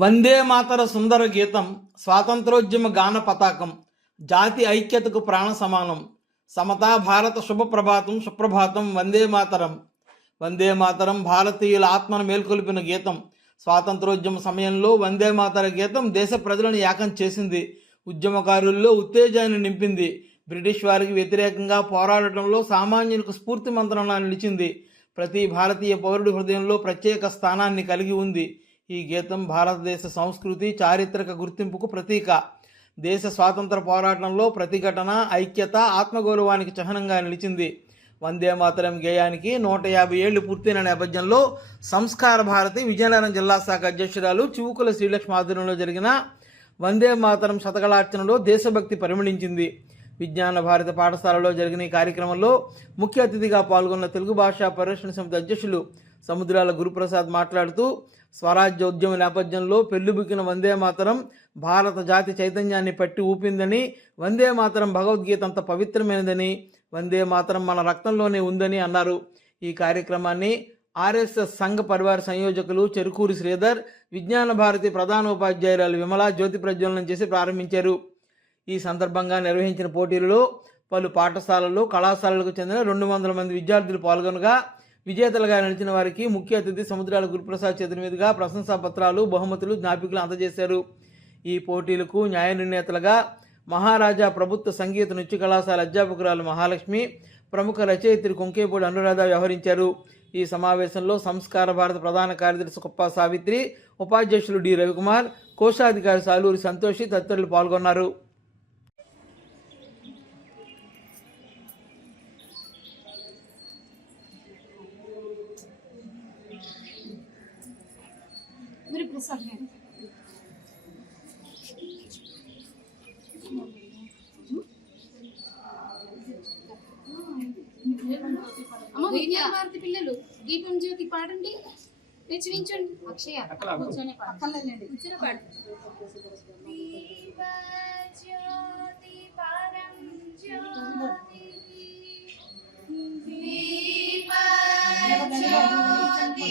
వందే మాతర సుందర గీతం స్వాతంత్రోద్యమ గాన పతాకం జాతి ఐక్యతకు ప్రాణ సమానం సమతా భారత శుభ ప్రభాతం సుప్రభాతం వందే మాతరం. వందే మాతరం భారతీయుల ఆత్మను మేల్కొల్పిన గీతం. స్వాతంత్రోద్యమ సమయంలో వందే మాతర గీతం దేశ ప్రజలను ఏకం చేసింది ఉద్యమకారుల్లో ఉత్తేజాన్ని నింపింది బ్రిటిష్ వారికి వ్యతిరేకంగా పోరాడటంలో సామాన్యులకు స్ఫూర్తి మంత్రంలా నిలిచింది ప్రతి భారతీయ పౌరుడి హృదయంలో ప్రత్యేక స్థానాన్ని కలిగి ఉంది. ఈ గీతం భారతదేశ సంస్కృతి చారిత్రక గుర్తింపుకు ప్రతీక. దేశ స్వాతంత్ర పోరాటంలో ప్రతిఘటన ఐక్యత ఆత్మగౌరవానికి చిహ్నంగా నిలిచింది. వందే మాతరం గేయానికి నూట యాభై ఏళ్ళు పూర్తయిన నేపథ్యంలో సంస్కార భారతి విజయనగరం జిల్లా శాఖ అధ్యక్షురాలు చివుకుల శ్రీలక్ష్మి ఆధ్వర్యంలో జరిగిన వందే మాతరం శతకళార్చనలో దేశభక్తి పరిమళించింది. విజ్ఞాన భారత పాఠశాలలో జరిగిన ఈ కార్యక్రమంలో ముఖ్య అతిథిగా పాల్గొన్న తెలుగు భాషా పరిరక్షణ సమితి అధ్యక్షులు సముద్రాల గురుప్రసాద్ మాట్లాడుతూ స్వరాజ్యోద్యమ నేపథ్యంలో పెళ్ళిబుకిన వందే మాతరం భారత జాతి చైతన్యాన్ని పట్టి ఊపిందని వందే మాతరం భగవద్గీత అంత పవిత్రమైనదని వందే మాతరం మన రక్తంలోనే ఉందని అన్నారు. ఈ కార్యక్రమాన్ని ఆర్ఎస్ఎస్ సంఘ పరివార సంయోజకులు చెరుకూరి శ్రీధర్ విజ్ఞాన భారతి ప్రధాన ఉపాధ్యాయురాలు విమలా జ్యోతి ప్రజ్వలనం చేసి ప్రారంభించారు. ఈ సందర్భంగా నిర్వహించిన పోటీలలో పలు పాఠశాలలు కళాశాలలకు చెందిన రెండు వందల మంది విద్యార్థులు పాల్గొనగా విజేతలుగా నిలిచిన వారికి ముఖ్య అతిథి సముద్రాల గురుప్రసాద్ చేతుల మీదుగా ప్రశంసా పత్రాలు బహుమతులు జ్ఞాపికలు అందజేశారు. ఈ పోటీలకు న్యాయ నిర్ణేతలుగా మహారాజా ప్రభుత్వ సంగీత నృత్య కళాశాల అధ్యాపకురాలు మహాలక్ష్మి ప్రముఖ రచయిత్రి కొంకేపూడి అనురాధ వ్యవహరించారు. ఈ సమావేశంలో సంస్కార భారత ప్రధాన కార్యదర్శి కుప్ప సావిత్రి ఉపాధ్యక్షులు డి రవికుమార్ కోశాధికారి సాలూరి సంతోషి తదితరులు పాల్గొన్నారు. సార్ నేను అమ్మ భారతి పిల్లలు దీపం జ్యోతి పాడండి. నించోండి అక్షయ కూర్చొని పాడండి కూర్చొని పాడు. దీప జ్యోతి పరం జ్యోతి. దీప జ్యోతి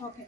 Okay.